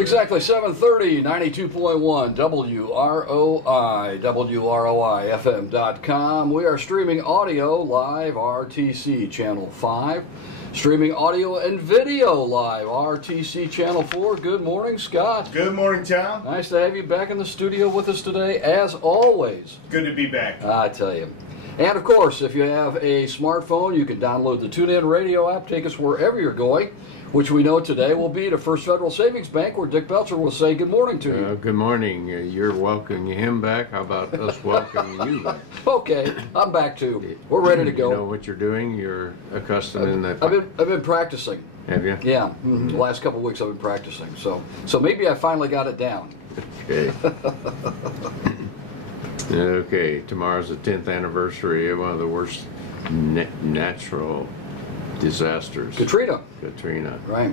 Exactly 7:30, 92.1 WROI, FM.com. We are streaming audio live, RTC Channel 5. Streaming audio and video live, RTC Channel 4. Good morning, Scott. Good morning, Tom. Nice to have you back in the studio with us today, as always. Good to be back. I tell you. And of course, if you have a smartphone, you can download the TuneIn Radio app. Take us wherever you're going, which we know today will be to First Federal Savings Bank, where Dick Belcher will say good morning to you. Good morning. You're welcoming him back. How about us welcoming you back? Okay, I'm back too. We're ready to go. You know what you're doing? You're accustomed in that. I've been practicing. Have you? Yeah. The last couple of weeks I've been practicing. So maybe I finally got it down. Okay. Okay. Tomorrow's the 10th anniversary of one of the worst natural disasters. Katrina. Right.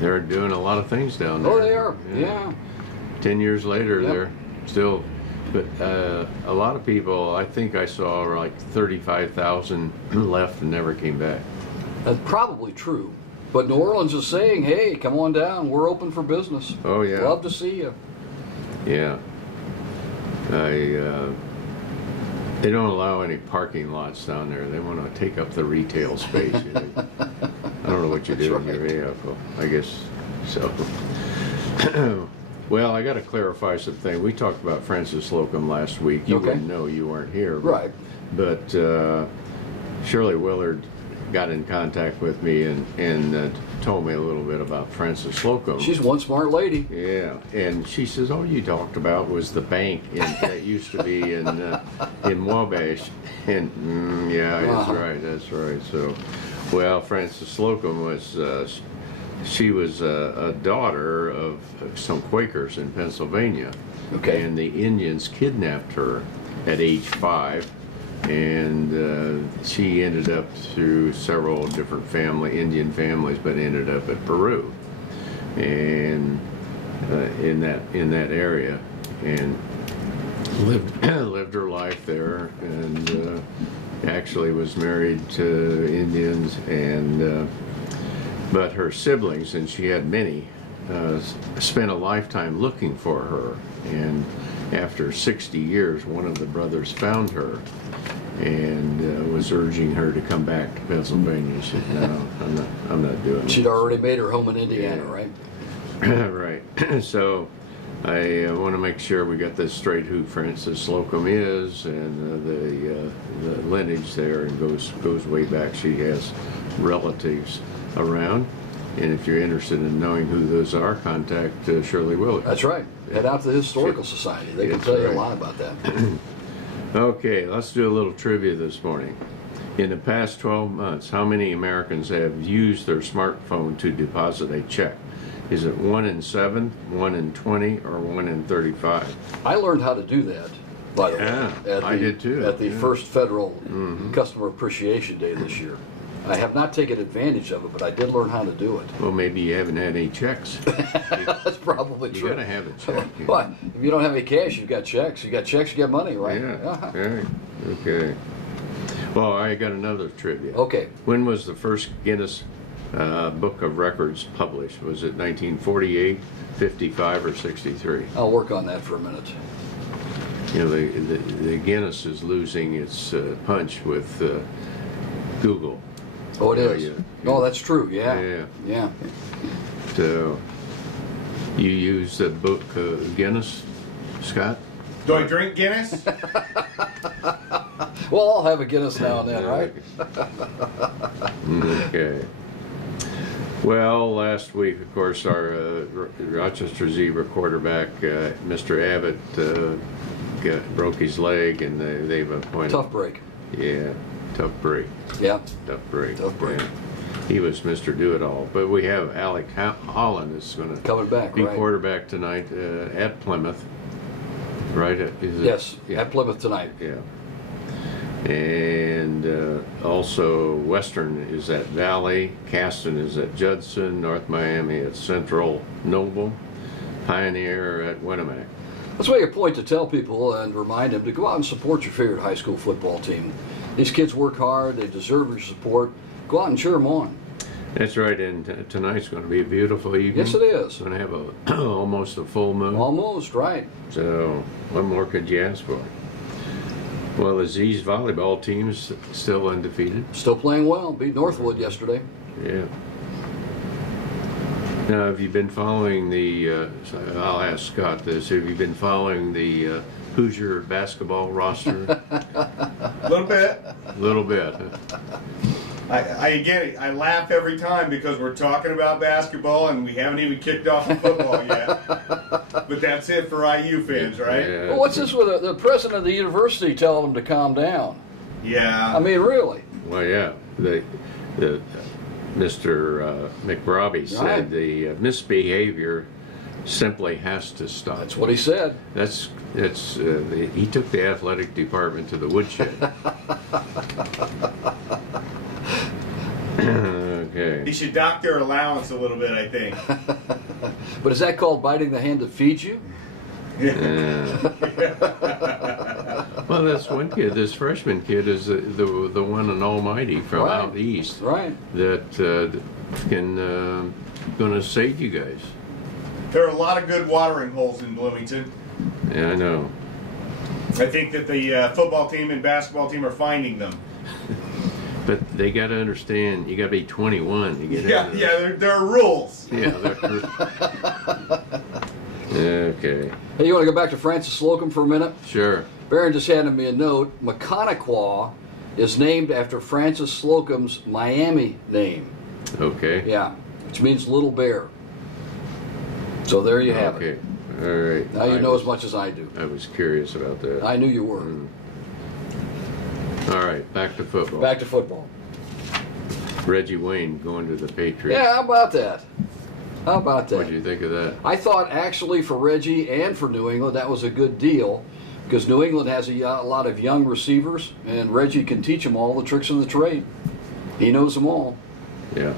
They're doing a lot of things down there. Oh, they are. Yeah. 10 years later, Yep. they're still. But a lot of people, I think I saw like 35,000 left and never came back. That's probably true. But New Orleans is saying, hey, come on down. We're open for business. Oh, yeah. Love to see you. Yeah. They don't allow any parking lots down there. They want to take up the retail space. I don't know what you do in your vehicle. I guess so. Well, I got to clarify something. We talked about Francis Slocum last week. You wouldn't know, you weren't here. Right. But Shirley Willard got in contact with me and told me a little bit about Francis Slocum. She's one smart lady. Yeah, and she says, all you talked about was the bank that used to be in Wabash. And yeah, that's right. So, well, Francis Slocum was, she was a daughter of some Quakers in Pennsylvania. Okay. And the Indians kidnapped her at age 5. And she ended up through several different Indian families, but ended up at Peru, and in that area, and lived her life there, and actually was married to Indians, and but her siblings, and she had many, spent a lifetime looking for her, and after 60 years, one of the brothers found her and was urging her to come back to Pennsylvania. She said, no, I'm not doing it. She'd already made her home in Indiana, right? Right. So I want to make sure we got this straight, who Francis Slocum is, and the lineage there, and goes way back. She has relatives around. And if you're interested in knowing who those are, contact Shirley Willard. That's right. Head out to the Historical Society. They can tell you a lot about that. Okay, let's do a little trivia this morning. In the past 12 months, how many Americans have used their smartphone to deposit a check? Is it 1 in 7, 1 in 20, or 1 in 35? I learned how to do that, by the way. I did too. At the First Federal Customer Appreciation Day this year. I have not taken advantage of it, but I did learn how to do it. Well, maybe you haven't had any checks. That's probably true. You gotta have a check. Yeah. But if you don't have any cash, you've got checks. You got checks, you got money, right? Yeah. Right. Okay. Well, I got another trivia. Okay. When was the first Guinness Book of Records published? Was it 1948, 55, or 63? I'll work on that for a minute. You know, the Guinness is losing its punch with Google. Oh, it is. Oh, that's true. Yeah. So, you use the book Guinness, Scott? Do I drink Guinness? Well, I'll have a Guinness now and then, right? Okay. Well, last week, of course, our Rochester Zebra quarterback, Mr. Abbott, broke his leg, and they've appointed... Tough break. Yeah, tough break. Yeah. Tough break. Tough break. Yeah. He was Mr. Do-It-All. But we have Alec Holland is going to be quarterback tonight at Plymouth. Right? Yes, at Plymouth tonight. Yeah. And also Western is at Valley, Caston is at Judson, North Miami at Central Noble, Pioneer at Winnemac. Let's make a point to tell people and remind them to go out and support your favorite high school football team. These kids work hard, they deserve your support. Go out and cheer them on. That's right, and tonight's going to be a beautiful evening. Yes, it is. It's going to have almost a full moon. Almost, right. So, what more could you ask for? Well, the Z's volleyball team is still undefeated. Still playing well. Beat Northwood yesterday. Yeah. Now, have you been following the, I'll ask Scott this, have you been following the Hoosier basketball roster? A little bit. A little bit. I laugh every time because we're talking about basketball and we haven't even kicked off the football yet. But that's it for IU fans, right? Yeah. Well, what's this with the president of the university telling them to calm down? Yeah. I mean, really? Well, yeah. The Mr. McRobbie said Right. the misbehavior simply has to stop. That's what he said. He took the athletic department to the woodshed. Okay. He should dock their allowance a little bit, I think. But is that called biting the hand that feeds you? Well, that's one kid. This freshman kid is the one and almighty from Right. out east Right. that can going to save you guys. There are a lot of good watering holes in Bloomington. Yeah, I know. I think that the football team and basketball team are finding them. But they got to understand, you got to be 21 to get Yeah, into this. yeah, there are rules. Yeah. Okay. Hey, you want to go back to Francis Slocum for a minute? Sure. Barron just handed me a note. McConaughey is named after Francis Slocum's Miami name. Okay. Yeah, which means little bear. So there you have Okay. it. All right. Now you know as much as I do. I was curious about that. I knew you were. All right, back to football. Back to football. Reggie Wayne going to the Patriots. Yeah, how about that? How about that? What do you think of that? I thought actually for Reggie and for New England that was a good deal because New England has a lot of young receivers and Reggie can teach them all the tricks of the trade. He knows them all. Yeah.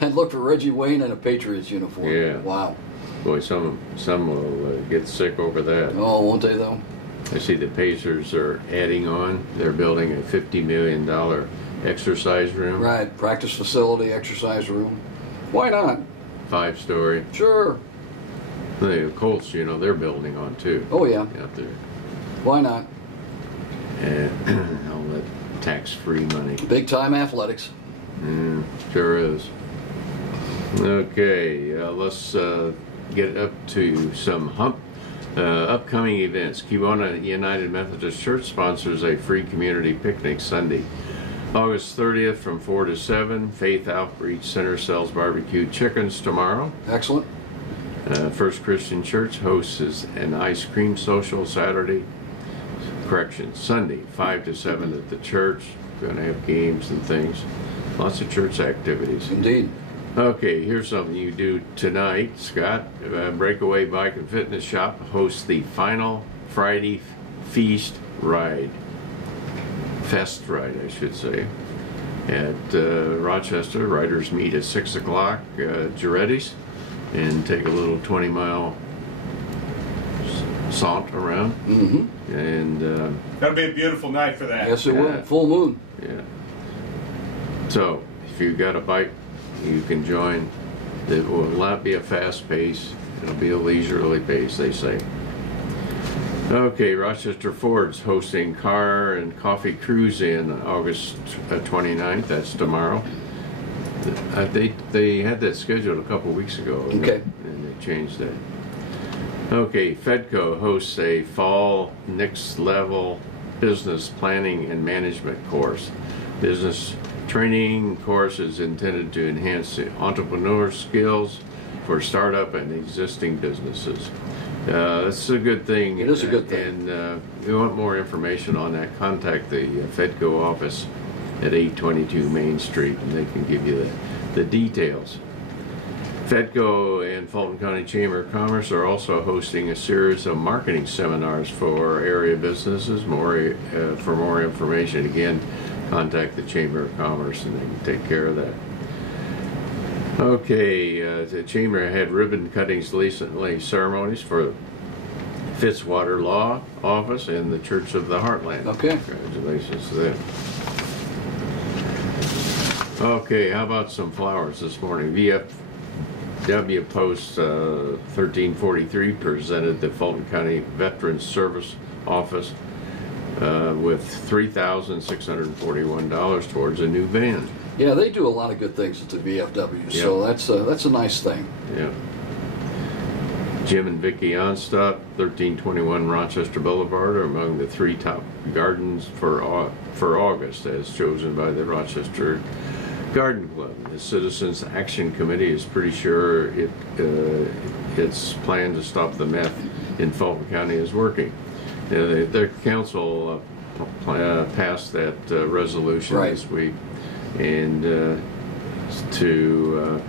And look for Reggie Wayne in a Patriots uniform. Yeah. Wow. Boy, some will get sick over that. Oh, won't they though? I see the Pacers are adding on. They're building a $50 million exercise room. Right. Practice facility, exercise room. Why not? 5-story. Sure. The Colts, they're building on too. Oh yeah. Out there. Why not? And all that tax-free money. Big time athletics. Sure is. Okay, let's get up to some upcoming events. Kiwanis United Methodist Church sponsors a free community picnic Sunday, August 30th from 4 to 7. Faith Outreach Center sells barbecued chickens tomorrow. Excellent. First Christian Church hosts an ice cream social Sunday, 5 to 7 at the church. Going to have games and things. Lots of church activities. Indeed. Okay, here's something you do tonight, Scott. Breakaway Bike and Fitness Shop hosts the final Friday Fest ride, I should say, at Rochester. Riders meet at 6 o'clock, Giretti's, and take a little 20-mile saunt around. Mm-hmm. And That'll be a beautiful night for that. Yes, it will. Full moon. yeah. So, if you've got a bike, you can join. It will not be a fast pace. It'll be a leisurely pace, they say. Okay, Rochester Ford's hosting Car and Coffee Cruise in August 29th. That's tomorrow. They had that scheduled a couple weeks ago. Okay. And they changed that. Okay, Fedco hosts a fall next level business planning and management course. Business training course is intended to enhance the entrepreneur skills for startup and existing businesses. It's a good thing. It is a good thing. And if you want more information on that, contact the Fedco office at 822 Main Street, and they can give you the details. Fedco and Fulton County Chamber of Commerce are also hosting a series of marketing seminars for area businesses. For more information, again, contact the Chamber of Commerce and they can take care of that. Okay, the Chamber had ribbon cuttings recently ceremonies for Fitzwater Law Office and the Church of the Heartland. Okay. Congratulations to them. Okay, how about some flowers this morning? VFW Post 1343 presented the Fulton County Veterans Service Office with $3,641 towards a new van. Yeah, they do a lot of good things at the VFW, Yeah. so that's a nice thing. Yeah. Jim and Vicki Onstadt, 1321 Rochester Boulevard, are among the 3 top gardens for August, as chosen by the Rochester Garden Club. The Citizens Action Committee is pretty sure its plan to stop the meth in Fulton County is working. Their council passed that resolution Right. this week, and to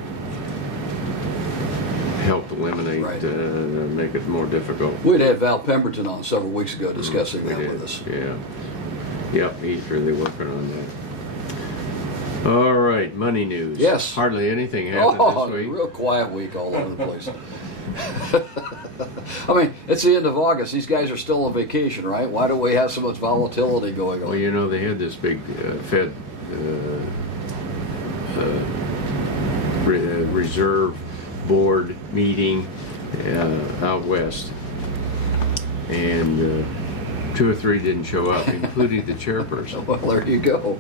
help eliminate, Right. make it more difficult. We'd had Val Pemberton on several weeks ago discussing We that did, with us. Yeah. Yep, he's really working on that. All right, money news. Yes. Hardly anything happened Oh, this week. real quiet week all over the place. I mean, it's the end of August. These guys are still on vacation, right? Why do we have so much volatility going on? Well, you know, they had this big Fed Reserve Board meeting out west, and 2 or 3 didn't show up, including the chairperson. Well, there you go.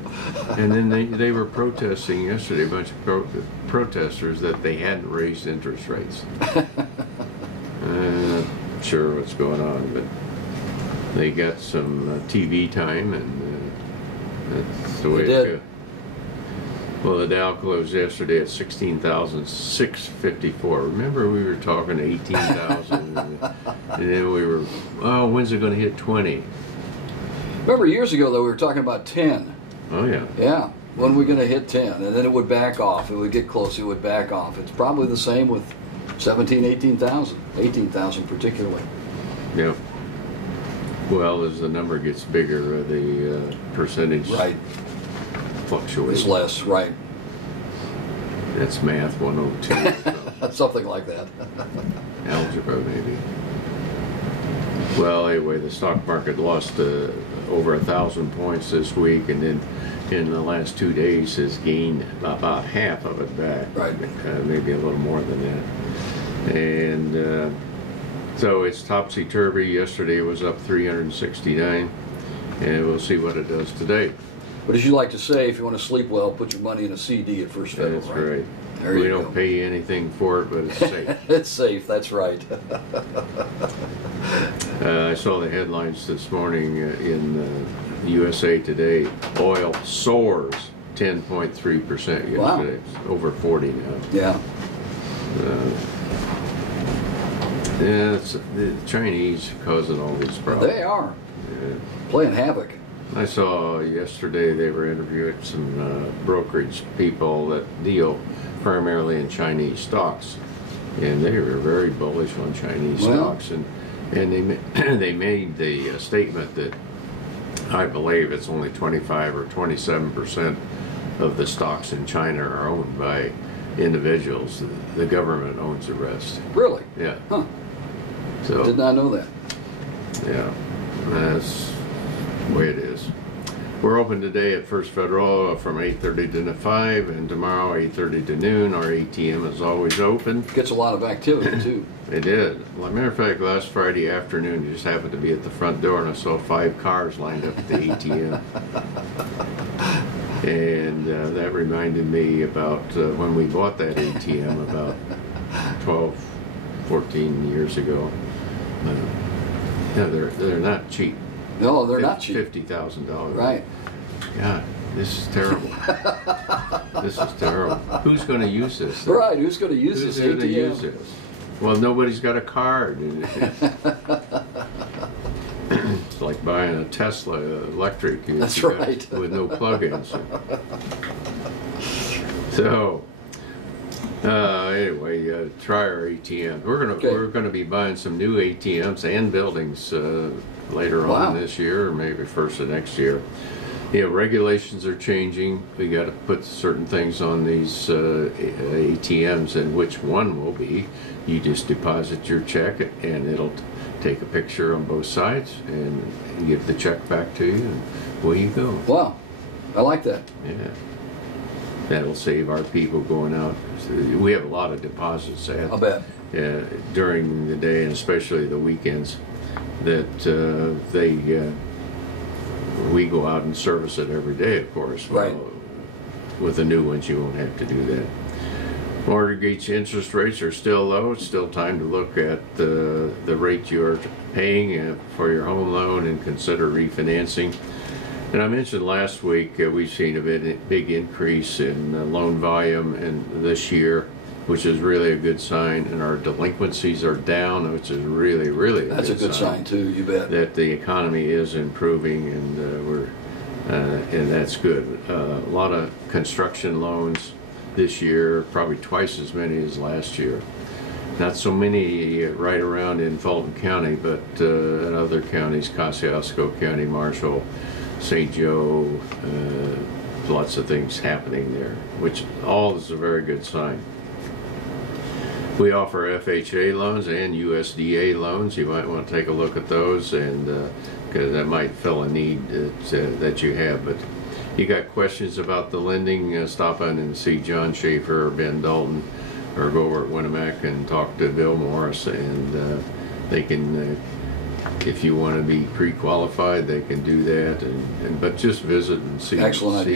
And then they were protesting yesterday, a bunch of protesters, that they hadn't raised interest rates. Not sure what's going on, but they got some TV time, and that's the way They it did. goes. Well, the Dow closed yesterday at 16,654. Remember, we were talking 18,000, and then we were, oh, when's it going to hit 20? Remember years ago, though, we were talking about 10. Oh, yeah. Yeah, when are we going to hit 10? And then it would back off. It would get close. It would back off. It's probably the same with 17, 18,000. 18,000 particularly. Yep. Well, as the number gets bigger, the percentage Right. fluctuates. It's less, right. That's math 102. or something. Something like that. Algebra, maybe. Well, anyway, the stock market lost over 1,000 points this week, and then in the last 2 days has gained about half of it back. Right. Maybe a little more than that. And so it's topsy-turvy. Yesterday it was up 369, and we'll see what it does today. But as you like to say, if you want to sleep well, put your money in a CD at First Federal. That's right. There We you don't go. pay anything for it, but it's safe. It's safe, that's right. I saw the headlines this morning in USA Today. Oil soars 10.3% yesterday. Wow. It's over 40 now. Yeah. Yeah, it's the Chinese causing all these problems. They are Yeah. playing havoc. I saw yesterday they were interviewing some brokerage people that deal primarily in Chinese stocks, and they were very bullish on Chinese Well. stocks, and they made the statement that I believe it's only 25 or 27% of the stocks in China are owned by individuals. The government owns the rest. Really? Yeah. Huh. So Did not know that. yeah, that's the way it is. We're open today at First Federal from 8:30 to 5, and tomorrow 8:30 to noon. Our ATM is always open. Gets a lot of activity, too. It did. Well, as a matter of fact, last Friday afternoon, I just happened to be at the front door, and I saw 5 cars lined up at the ATM. And that reminded me about when we bought that ATM about 12, 14 years ago. Yeah, they're not cheap. No, they're not cheap. $50,000. Right. God, this is terrible. This is terrible. Who's going to use this? Right, who's going to use Who's this going to ATM? use this? Well, nobody's got a card. It's like buying a Tesla electric. That's you got- right. With no plug-ins. So, anyway, try our ATM. Okay. We're gonna be buying some new ATMs and buildings later Wow. on this year, or maybe first of next year. You know, regulations are changing. We got to put certain things on these ATMs, and which one will be. You just deposit your check, and it'll take a picture on both sides and give the check back to you, and away you go. Wow. I like that. Yeah. That'll save our people going out. We have a lot of deposits I'll bet. During the day, and especially the weekends, that we go out and service it every day, of course. Right. Well, with the new ones, you won't have to do that. Mortgage interest rates are still low. It's still time to look at the rate you're paying for your home loan and consider refinancing. And I mentioned last week we've seen a big increase in loan volume this year, which is really a good sign. And our delinquencies are down, which is really, really That's a good sign too. You bet. That the economy is improving, and and that's good. A lot of construction loans this year, probably twice as many as last year. Not so many right around in Fulton County, but in other counties, Kosciuszko County, Marshall, St. Joe, lots of things happening there, which all is a very good sign. We offer FHA loans and USDA loans. You might want to take a look at those, and because that might fill a need that you have. But you got questions about the lending, stop in and see John Schaefer or Ben Dalton, or go over at Winnemac and talk to Bill Morris, and they can, if you want to be pre-qualified, they can do that. But just visit and see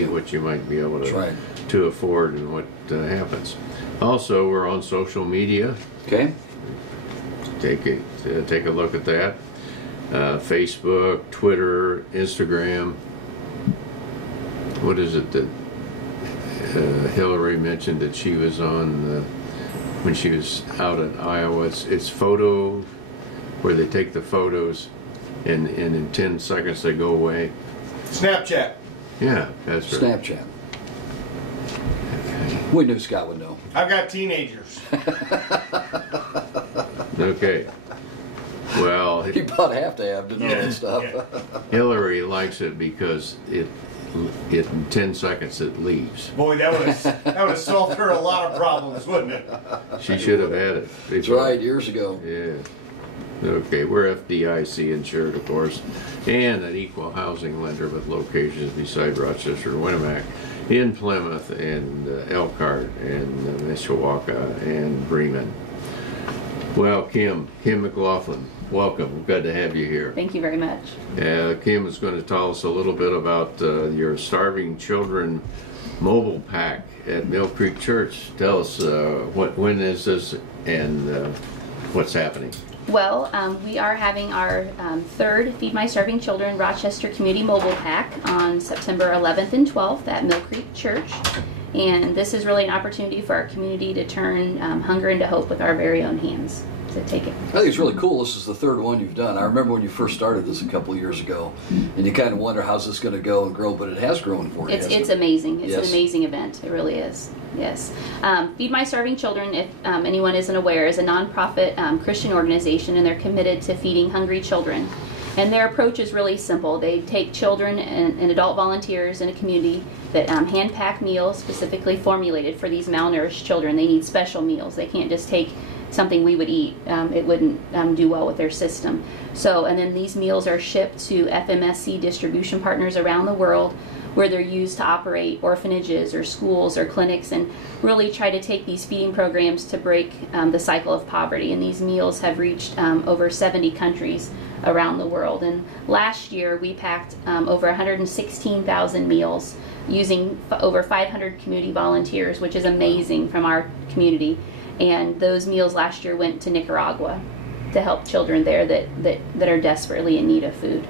what you might be able to afford and what happens. Also, we're on social media. Okay. Take a look at that. Facebook, Twitter, Instagram. What is it that Hillary mentioned that she was on when she was out in Iowa? It's photo, where they take the photos and in 10 seconds they go away. Snapchat. Yeah, that's right. Snapchat. We knew Scott would know. I've got teenagers. Okay. Well, You about have to know that stuff. Yeah. Hillary likes it because it in 10 seconds it leaves. Boy, that would have solved her a lot of problems, wouldn't it? She should have had it. That's right, years ago. Yeah. Okay, we're FDIC insured, of course, and an equal housing lender with locations beside Rochester and Winnemac, in Plymouth and Elkhart and Mishawaka and Bremen. Well, Kim McLaughlin, welcome. Glad to have you here. Thank you very much. Kim is going to tell us a little bit about your Starving Children mobile pack at Mill Creek Church. Tell us when is this and what's happening. Well, we are having our third Feed My Starving Children Rochester Community Mobile Pack on September 11th and 12th at Mill Creek Church. And this is really an opportunity for our community to turn hunger into hope with our very own hands. So take it. I think it's really cool. This is the third one you've done. I remember when you first started this a couple of years ago, and you kind of wonder how's this going to go and grow, but it has grown for you. It's amazing. It's Yes. an amazing event. It really is. Yes. Feed My Starving Children, if anyone isn't aware, is a nonprofit Christian organization, and they're committed to feeding hungry children. And their approach is really simple. They take children and adult volunteers in a community that hand pack meals specifically formulated for these malnourished children. They need special meals. They can't just take something we would eat. It wouldn't do well with their system. So, and then these meals are shipped to FMSC distribution partners around the world, where they're used to operate orphanages or schools or clinics, and really try to take these feeding programs to break the cycle of poverty. And these meals have reached over 70 countries around the world. And last year we packed over 116,000 meals using over 500 community volunteers, which is amazing from our community. And those meals last year went to Nicaragua to help children there that are desperately in need of food.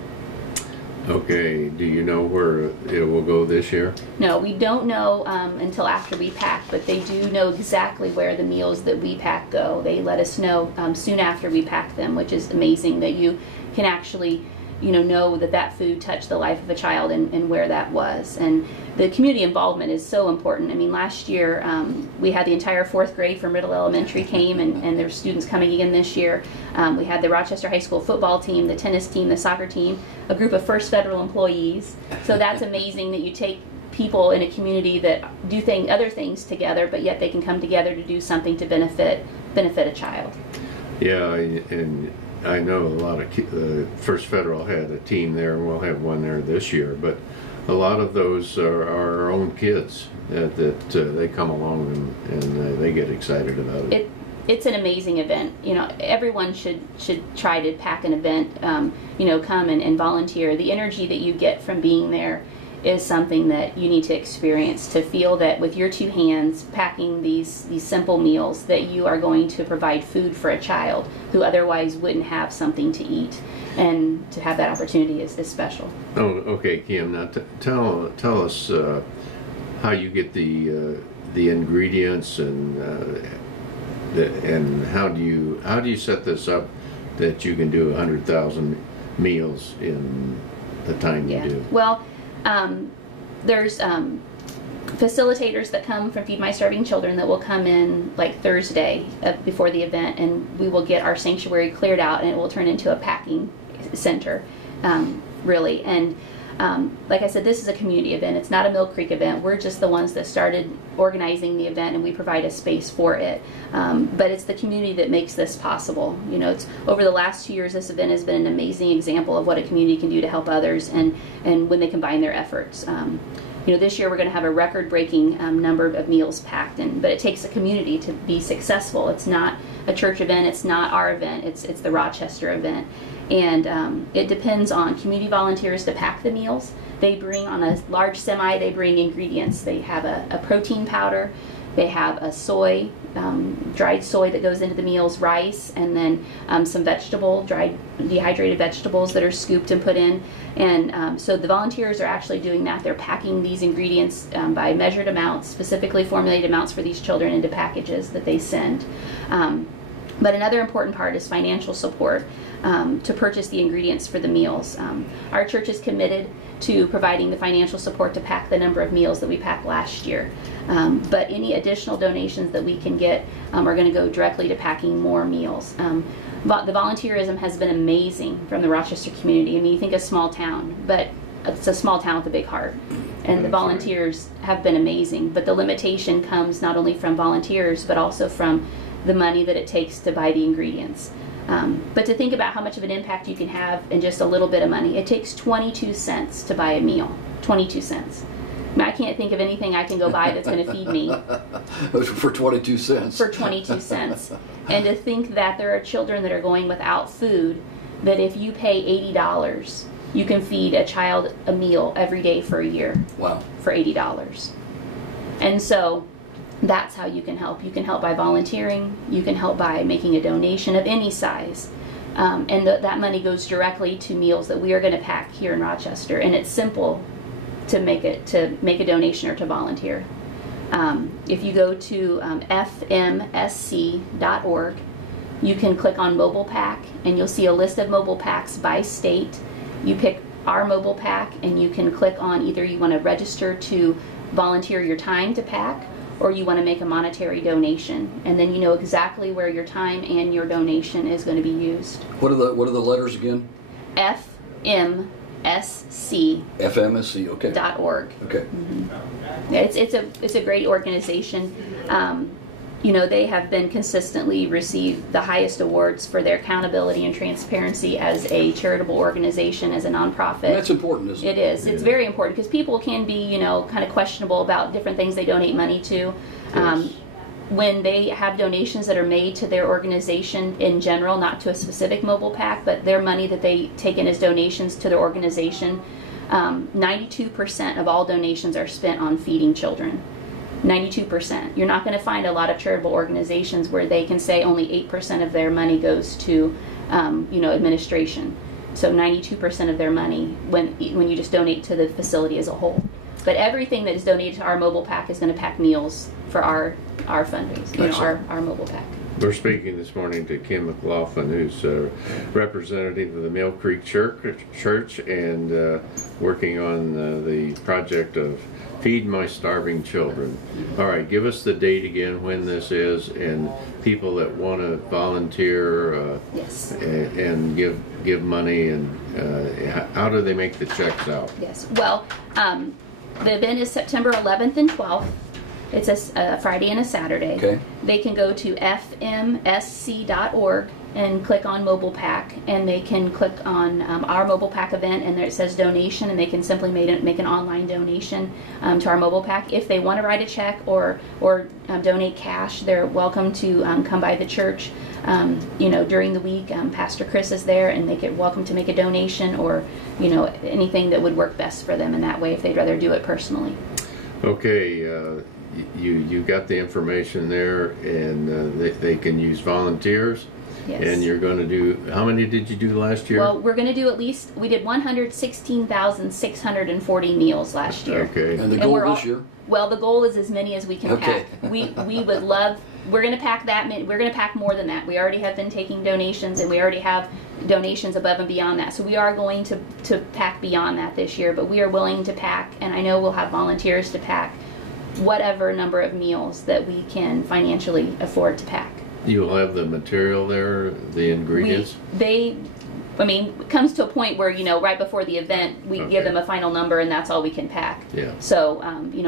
Okay, do you know where it will go this year? No, we don't know until after we pack, but they do know exactly where the meals that we pack go. They let us know soon after we pack them, which is amazing that you can actually know that food touched the life of a child and where that was. And the community involvement is so important. I mean, last year we had the entire 4th grade from Riddle Elementary came, and there's students coming again this year. We had the Rochester High School football team, the tennis team, the soccer team, a group of First Federal employees. So that's amazing that you take people in a community that do other things together, but yet they can come together to do something to benefit a child. Yeah, and I know a lot of First Federal had a team there, and we'll have one there this year. But a lot of those are our own kids that they come along and they get excited about it. It's an amazing event. You know, everyone should try to pack an event. You know, come and volunteer. The energy that you get from being there is something that you need to experience, to feel that with your two hands packing these simple meals, that you are going to provide food for a child who otherwise wouldn't have something to eat, and to have that opportunity is special. Oh, okay, Kim. Now tell us how you get the ingredients and how do you set this up that you can do 100,000 meals in the time you do? Well, there's facilitators that come from Feed My Starving Children that will come in like Thursday before the event, and we will get our sanctuary cleared out, and it will turn into a packing center, really. And like I said, this is a community event. It's not a Mill Creek event. We're just the ones that started organizing the event, and we provide a space for it. But it's the community that makes this possible. You know, it's over the last 2 years, this event has been an amazing example of what a community can do to help others, and when they combine their efforts. You know, this year we're going to have a record-breaking number of meals packed, but it takes a community to be successful. It's not a church event. It's not our event. It's the Rochester event. And it depends on community volunteers to pack the meals. They bring on a large semi, they bring ingredients. They have a protein powder, they have a soy, dried soy that goes into the meals, rice, and then some dried dehydrated vegetables that are scooped and put in. And so the volunteers are actually doing that. They're packing these ingredients by measured amounts, specifically formulated amounts for these children, into packages that they send. But another important part is financial support to purchase the ingredients for the meals. Our church is committed to providing the financial support to pack the number of meals that we packed last year. But any additional donations that we can get are going to go directly to packing more meals. The volunteerism has been amazing from the Rochester community. I mean, you think a small town, but it's a small town with a big heart. And the volunteers have been amazing. But the limitation comes not only from volunteers, but also from the money that it takes to buy the ingredients. But to think about how much of an impact you can have in just a little bit of money, it takes 22 cents to buy a meal. 22 cents. I mean, I can't think of anything I can go buy that's going to feed me. For 22 cents. For 22 cents. And to think that there are children that are going without food, that if you pay $80, you can feed a child a meal every day for a year. Wow. For $80. And so that's how you can help. You can help by volunteering. You can help by making a donation of any size. And that money goes directly to meals that we are going to pack here in Rochester. And it's simple to make a donation or to volunteer. If you go to fmsc.org, you can click on Mobile Pack, and you'll see a list of mobile packs by state. You pick our mobile pack, and you can click on either you want to register to volunteer your time to pack, or you want to make a monetary donation, and then you know exactly where your time and your donation is going to be used. What are the letters again? FMSC. FMSC. Okay. .org. Okay. Mm-hmm. It's a great organization. You know, they have been consistently received the highest awards for their accountability and transparency as a charitable organization, as a nonprofit. That's important, isn't it? It is. It's very important, because people can be, you know, kind of questionable about different things they donate money to. Yes. When they have donations that are made to their organization in general, not to a specific mobile pack, but their money that they take in as donations to their organization, 92% of all donations are spent on feeding children. 92%. You're not going to find a lot of charitable organizations where they can say only 8% of their money goes to, you know, administration. So 92% of their money when you just donate to the facility as a whole. But everything that is donated to our mobile pack is going to pack meals for our fundraise, you know, our mobile pack. We're speaking this morning to Kim McLaughlin, who's a representative of the Mill Creek Church and working on the project of Feed My Starving Children. All right, give us the date again when this is, and people that want to volunteer yes. and give money, and how do they make the checks out? Yes, well, the event is September 11th and 12th. It's a Friday and a Saturday. Okay. They can go to fmsc.org and click on Mobile Pack, and they can click on our Mobile Pack event, and there it says donation, and they can simply make an online donation to our Mobile Pack. If they want to write a check or donate cash, they're welcome to come by the church. During the week, Pastor Chris is there, and they get welcome to make a donation or anything that would work best for them in that way if they'd rather do it personally. Okay. You got the information there, and they can use volunteers. Yes. And you're going to do, how many did you do last year? Well, we're going to do we did 116,640 meals last year. Okay. And the goal this year? Well, the goal is as many as we can pack. We would love, we're going to pack that many, we're going to pack more than that. We already have been taking donations, and we already have donations above and beyond that. So we are going to pack beyond that this year, but we are willing to pack, and I know we'll have volunteers to pack whatever number of meals that we can financially afford to pack. You'll have the material there, the ingredients? It comes to a point where, right before the event, we give them a final number, and that's all we can pack. Yeah. So,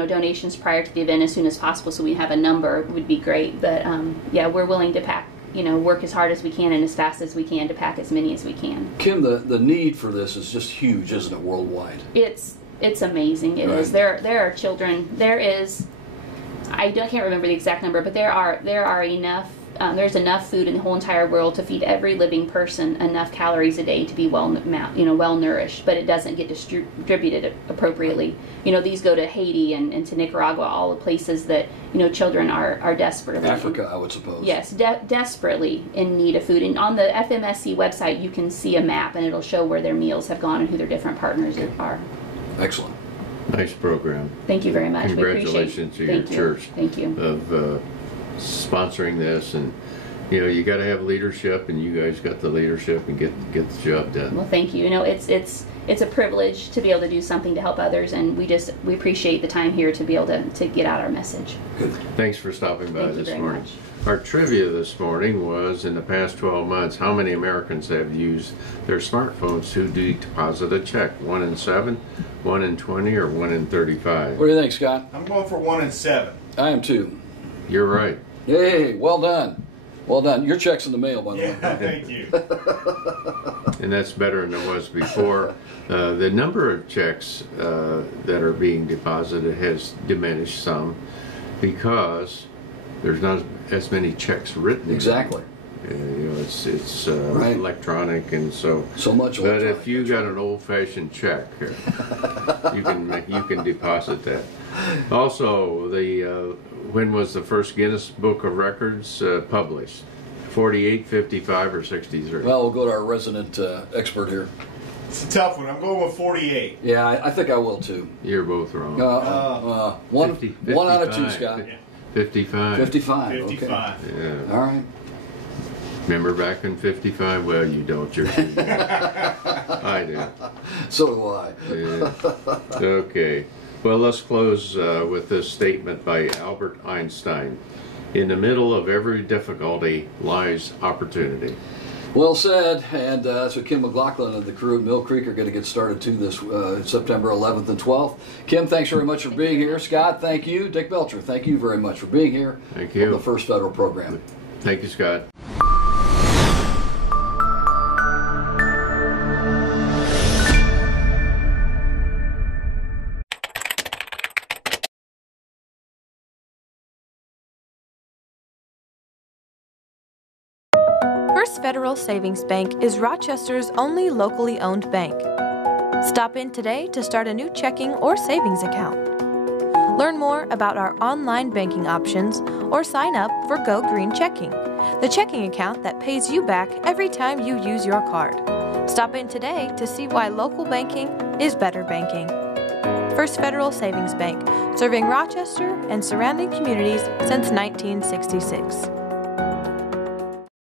donations prior to the event as soon as possible so we have a number would be great. But, we're willing to pack, work as hard as we can and as fast as we can to pack as many as we can. Kim, the need for this is just huge, isn't it, worldwide? It's amazing. It is. There are children. There is, I can't remember the exact number, but there are enough. There's enough food in the whole entire world to feed every living person enough calories a day to be well nourished, but it doesn't get distributed appropriately. These go to Haiti and to Nicaragua, all the places that children are desperately. Africa, I would suppose. Yes, desperately in need of food. And on the FMSC website, you can see a map, and it'll show where their meals have gone and who their different partners are. Excellent. Nice program. Thank you very much. Congratulations to your church. Thank you. Of sponsoring this, and you got to have leadership, and you guys got the leadership and get the job done. Well, thank you. It's a privilege to be able to do something to help others, and we appreciate the time here to be able to get out our message. Good. Thanks for stopping by this morning. Much. Our trivia this morning was, in the past 12 months, how many Americans have used their smartphones to deposit a check? 1 in 7, 1 in 20, or 1 in 35? What do you think, Scott? I'm going for 1 in 7. I am too. You're right. Hey, well done. Well done. Your check's in the mail, by the way. Yeah, thank you. And that's better than it was before. The number of checks that are being deposited has diminished some because there's not as many checks written. Exactly. It's right. Electronic, and so much. But if you got an old-fashioned check, you can deposit that. Also, when was the first Guinness Book of Records published? 48, 55, or 63? Well, we'll go to our resident expert here. It's a tough one. I'm going with 48. Yeah, I think I will too. You're both wrong. One out of 2, Scott. 55. 55. 55. Okay. Yeah. All right. Remember back in 55? Well, you don't. You're cheating. I do. So do I. Yeah. Okay. Well, let's close with this statement by Albert Einstein. In the middle of every difficulty lies opportunity. Well said, and so Kim McLaughlin and the crew at Mill Creek are going to get started too this September 11th and 12th. Kim, thanks very much for being here. Scott, thank you. Dick Belcher, thank you very much for being here. Thank you. On the First Federal Program. Thank you, Scott. First Federal Savings Bank is Rochester's only locally owned bank. Stop in today to start a new checking or savings account. Learn more about our online banking options or sign up for Go Green Checking, the checking account that pays you back every time you use your card. Stop in today to see why local banking is better banking. First Federal Savings Bank, serving Rochester and surrounding communities since 1966.